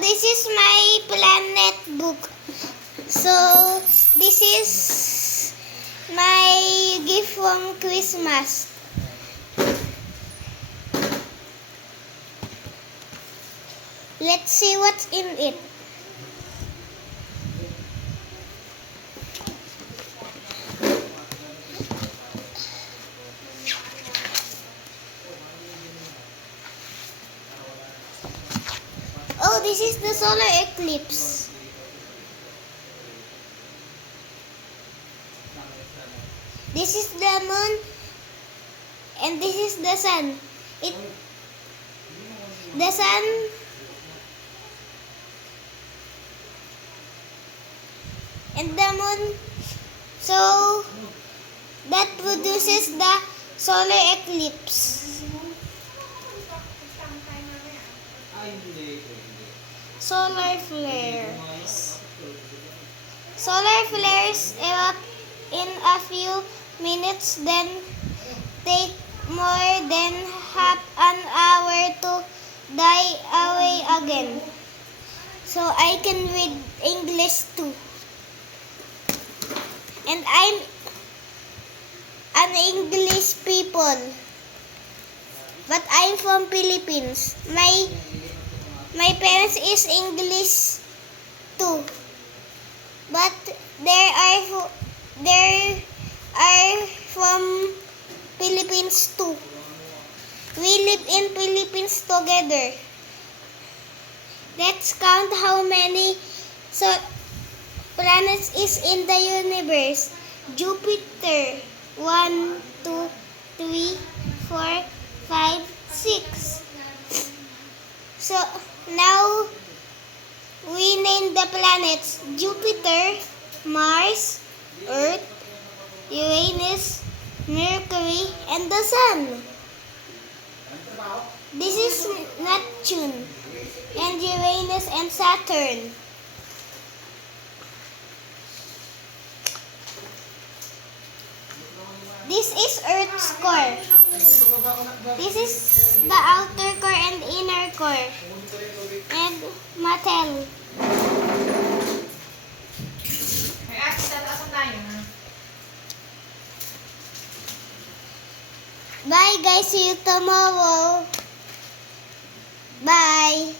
this is my planet book. So this is my gift from Christmas. Let's see what's in it. Oh, this is the solar eclipse. This is the moon and this is the sun. The sun and the moon, so that produces the solar eclipse. Solar flares. Solar flares erupt in a few minutes, then take more than half an hour to die away again. So I can read English too. And I'm an English people. But I'm from Philippines. My parents is English too. But they are from Philippines too. We live in Philippines together. Let's count how many planets is in the universe. Jupiter, 1, 2, 3, 4, 5, 6. So now we name the planets: Jupiter, Mars, Earth, Uranus, Mercury, and the Sun. This is Neptune, and Uranus and Saturn. This is Earth's core. This is the outer core and inner core. And mantle. Bye guys, see you tomorrow. Bye.